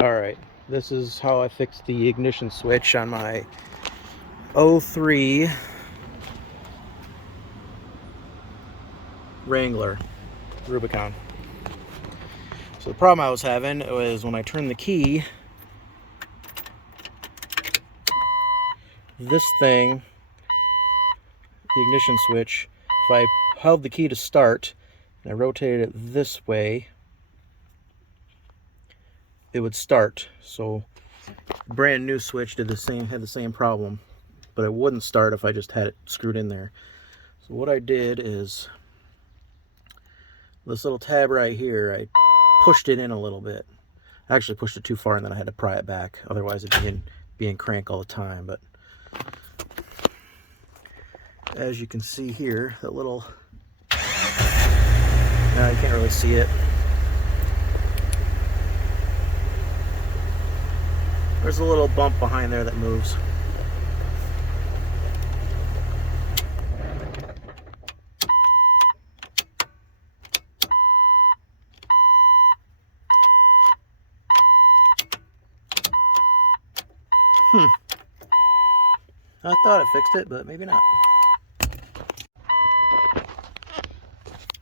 Alright, this is how I fixed the ignition switch on my '03 Wrangler Rubicon. So the problem I was having was when I turned the key, this thing, the ignition switch, if I held the key to start and I rotated it this way, it would start. So brand new switch had the same problem, but it wouldn't start if I just had it screwed in there. So what I did is this little tab right here, I pushed it in a little bit. I actually pushed it too far and then I had to pry it back. Otherwise it'd be in crank all the time. But as you can see here, that little, now you can't really see it. There's a little bump behind there that moves. I thought I fixed it, but maybe not.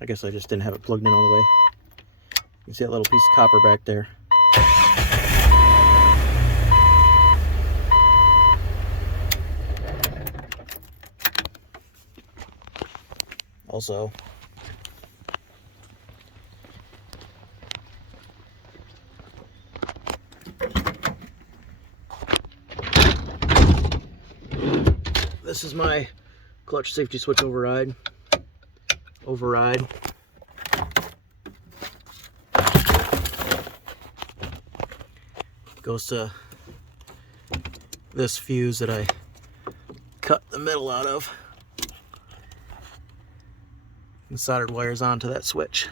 I guess I just didn't have it plugged in all the way. You can see that little piece of copper back there. Also, this is my clutch safety switch override. Goes to this fuse that I cut the middle out of and soldered wires onto that switch.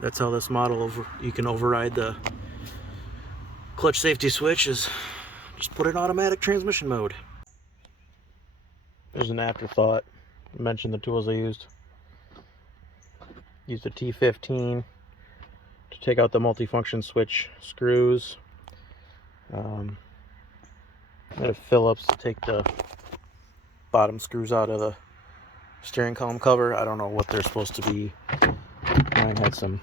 That's how this model you can override the clutch safety switch, is just put it in automatic transmission mode. There's an afterthought. I mentioned the tools I used. Used a T15 to take out the multifunction switch screws. I had a Phillips to take the bottom screws out of the steering column cover. I don't know what they're supposed to be. Mine had some.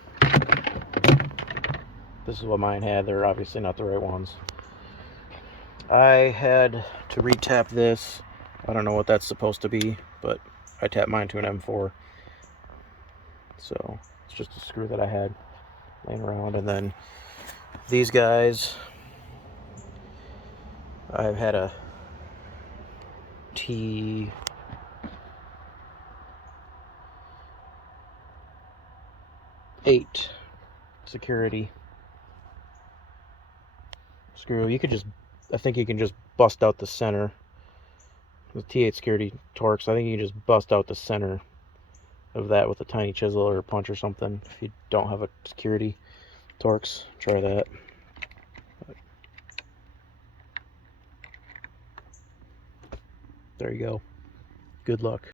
This is what mine had. They're obviously not the right ones. I had to retap this. I don't know what that's supposed to be, but I tapped mine to an M4. So it's just a screw that I had laying around. And then these guys, I've had a T8 security screw. You could just, I think you can just bust out the center. The T8 security Torx, I think you can just bust out the center of that with a tiny chisel or a punch or something. If you don't have a security Torx, try that. But there you go. Good luck.